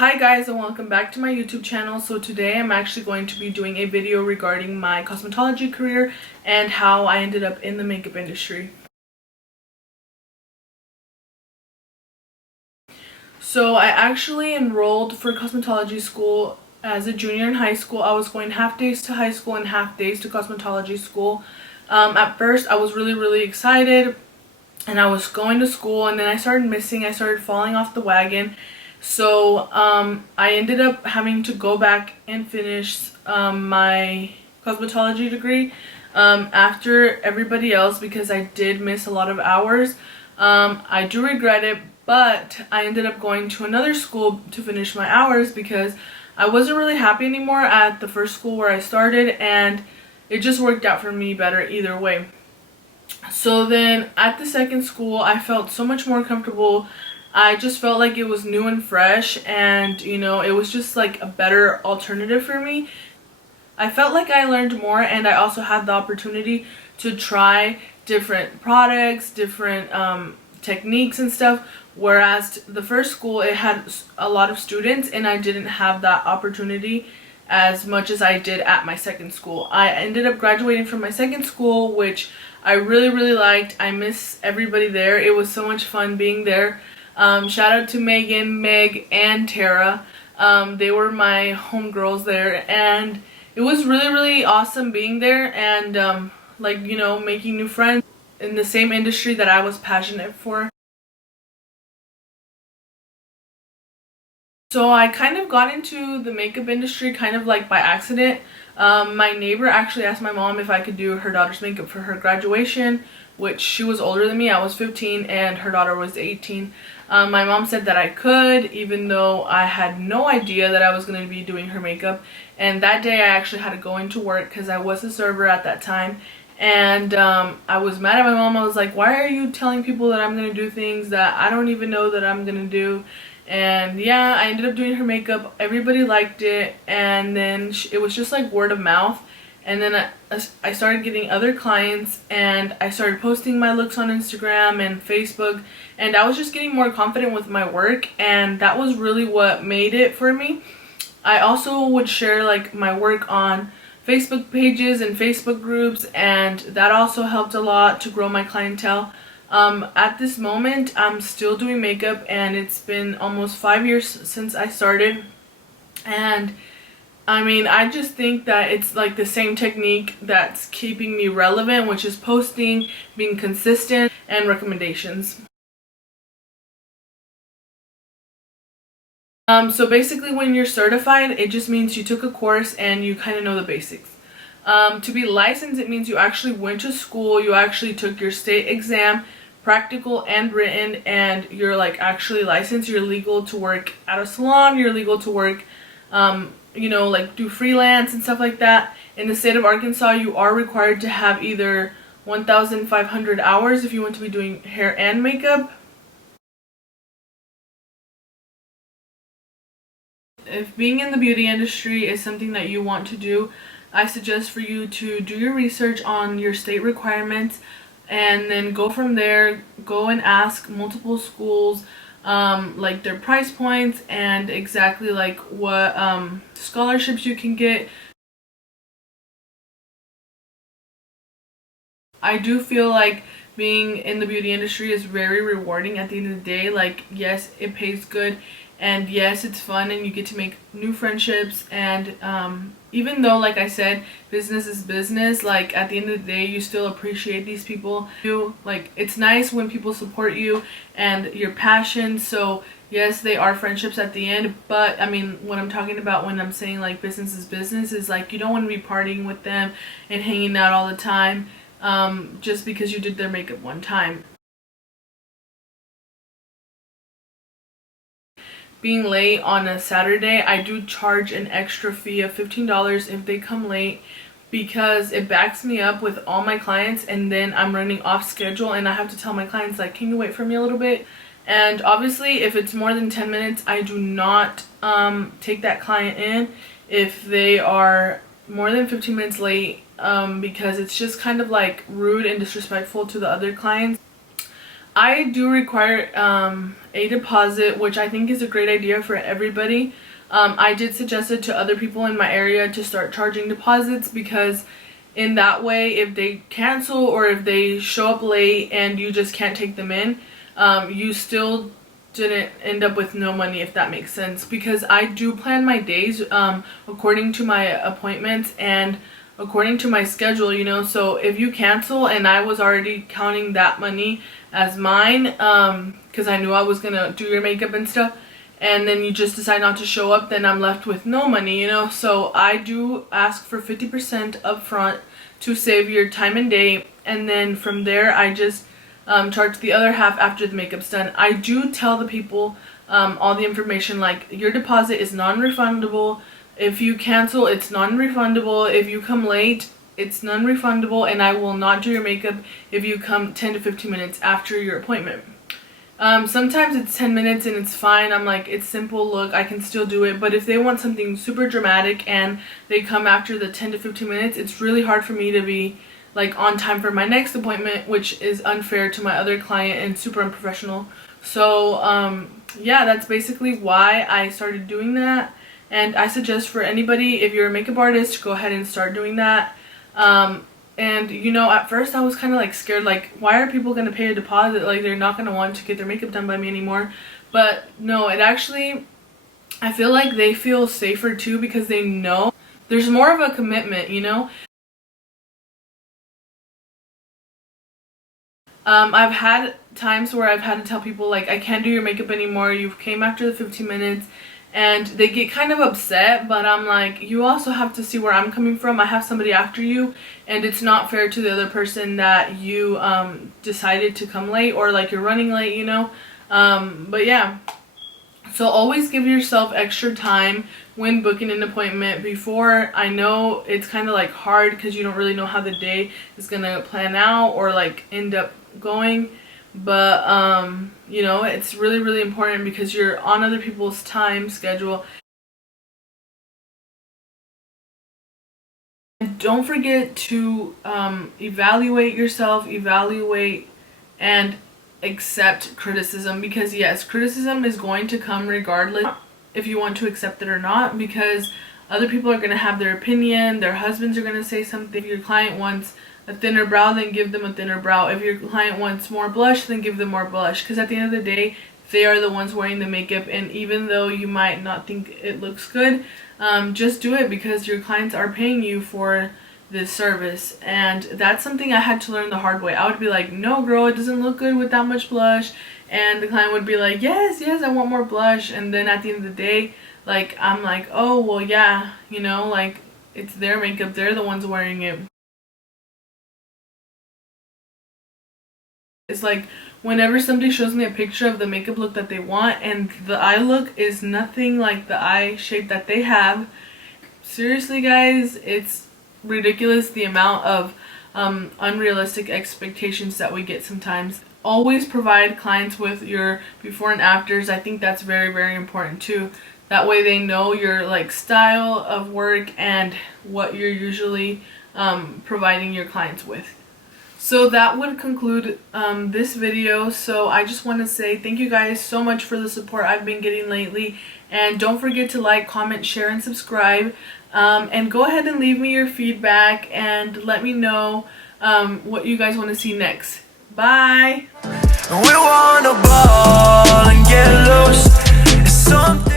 Hi guys, and welcome back to my YouTube channel. So today I'm actually going to be doing a video regarding my cosmetology career and how I ended up in the makeup industry. So I actually enrolled for cosmetology school as a junior in high school. I was going half days to high school and half days to cosmetology school. At first I was really excited and I was going to school, and then I started falling off the wagon. So I ended up having to go back and finish my cosmetology degree after everybody else because I did miss a lot of hours. I do regret it, but I ended up going to another school to finish my hours because I wasn't really happy anymore at the first school where I started, and it just worked out for me better either way. So then at the second school I felt so much more comfortable. I just felt like it was new and fresh, and it was just like a better alternative for me. I felt like I learned more, and I also had the opportunity to try different products, different techniques and stuff, whereas the first school, it had a lot of students and I didn't have that opportunity as much as I did at my second school. I ended up graduating from my second school, which I really liked. I miss everybody there. It was so much fun being there. Shout out to Megan, Meg, and Tara. They were my homegirls there, and it was really awesome being there and making new friends in the same industry that I was passionate for. So I kind of got into the makeup industry kind of like by accident. My neighbor actually asked my mom if I could do her daughter's makeup for her graduation, which she was older than me. I was 15 and her daughter was 18. My mom said that I could, even though I had no idea that I was going to be doing her makeup. And that day I actually had to go into work because I was a server at that time. And I was mad at my mom. I was like, why are you telling people that I'm going to do things that I don't even know that I'm going to do? And yeah, I ended up doing her makeup. Everybody liked it, and then it was just like word of mouth. And then I started getting other clients, and I started posting my looks on Instagram and Facebook, and I was just getting more confident with my work, and that was really what made it for me. I also would share like my work on Facebook pages and Facebook groups, and that also helped a lot to grow my clientele. At this moment I'm still doing makeup, and it's been almost 5 years since I started, and I mean, I just think that it's like the same technique that's keeping me relevant, which is posting, being consistent, and recommendations. So basically when you're certified, it just means you took a course and you kind of know the basics. To be licensed, it means you actually went to school, you actually took your state exam, practical and written, and you're like actually licensed. You're legal to work at a salon, you're legal to work like do freelance and stuff like that. In the state of Arkansas, you are required to have either 1,500 hours if you want to be doing hair and makeup. If being in the beauty industry is something that you want to do, I suggest for you to do your research on your state requirements and then go from there. Go and ask multiple schools like their price points and exactly like what scholarships you can get. I do feel like being in the beauty industry is very rewarding at the end of the day. Like, yes, it pays good, and yes, it's fun, and you get to make new friendships, and even though, like I said, business is business, like at the end of the day you still appreciate these people. Like, it's nice when people support you and your passion. So yes, they are friendships at the end, but I mean, what I'm talking about when I'm saying like business is like you don't want to be partying with them and hanging out all the time just because you did their makeup one time. Being late on a Saturday, I do charge an extra fee of $15 if they come late, because it backs me up with all my clients, and then I'm running off schedule and I have to tell my clients like, can you wait for me a little bit? And obviously if it's more than 10 minutes, I do not take that client in if they are more than 15 minutes late, because it's just kind of like rude and disrespectful to the other clients. I do require a deposit, which I think is a great idea for everybody. I did suggest it to other people in my area to start charging deposits, because in that way, if they cancel or if they show up late and you just can't take them in, you still didn't end up with no money, if that makes sense. Because I do plan my days according to my appointments and according to my schedule, you know. So if you cancel and I was already counting that money as mine, because I knew I was gonna do your makeup and stuff, and then you just decide not to show up, then I'm left with no money, you know. So I do ask for 50% up front to save your time and day, and then from there I just charge the other half after the makeup's done. I do tell the people all the information, like your deposit is non-refundable. If you cancel, it's non-refundable. If you come late, it's non-refundable, and I will not do your makeup if you come 10 to 15 minutes after your appointment. Sometimes it's 10 minutes and it's fine. I'm like, it's simple, look, I can still do it. But if they want something super dramatic and they come after the 10 to 15 minutes, it's really hard for me to be like on time for my next appointment, which is unfair to my other client and super unprofessional. So yeah, that's basically why I started doing that. And I suggest for anybody, if you're a makeup artist, go ahead and start doing that. And you know, at first I was kind of like scared, like, why are people going to pay a deposit? Like, they're not going to want to get their makeup done by me anymore. But no, it actually, I feel like they feel safer too, because they know there's more of a commitment, you know. I've had times where I've had to tell people, like, I can't do your makeup anymore, you came after the 15 minutes, and they get kind of upset. But I'm like, you also have to see where I'm coming from. I have somebody after you, and it's not fair to the other person that you decided to come late, or like you're running late, you know. But yeah, so always give yourself extra time when booking an appointment. Before, I know it's kind of like hard because you don't really know how the day is gonna plan out or like end up going, but you know, it's really important because you're on other people's time schedule. And don't forget to evaluate yourself, evaluate and accept criticism, because yes, criticism is going to come regardless if you want to accept it or not, because other people are going to have their opinion. Their husbands are going to say something. If your client wants a thinner brow, then give them a thinner brow. If your client wants more blush, then give them more blush, because at the end of the day, they are the ones wearing the makeup. And even though you might not think it looks good, just do it, because your clients are paying you for this service. And that's something I had to learn the hard way. I would be like, no girl, it doesn't look good with that much blush, and the client would be like, yes, I want more blush. And then at the end of the day, like, I'm like, oh well, yeah, you know, like, it's their makeup, they're the ones wearing it. It's like, whenever somebody shows me a picture of the makeup look that they want and the eye look is nothing like the eye shape that they have, seriously guys, it's ridiculous the amount of unrealistic expectations that we get sometimes. Always provide clients with your before and afters. I think that's very important too. That way they know your like style of work and what you're usually providing your clients with. So that would conclude this video. So I just want to say thank you guys so much for the support I've been getting lately, and don't forget to like, comment, share, and subscribe, and go ahead and leave me your feedback and let me know what you guys want to see next. Bye. We wanna ball and get loose.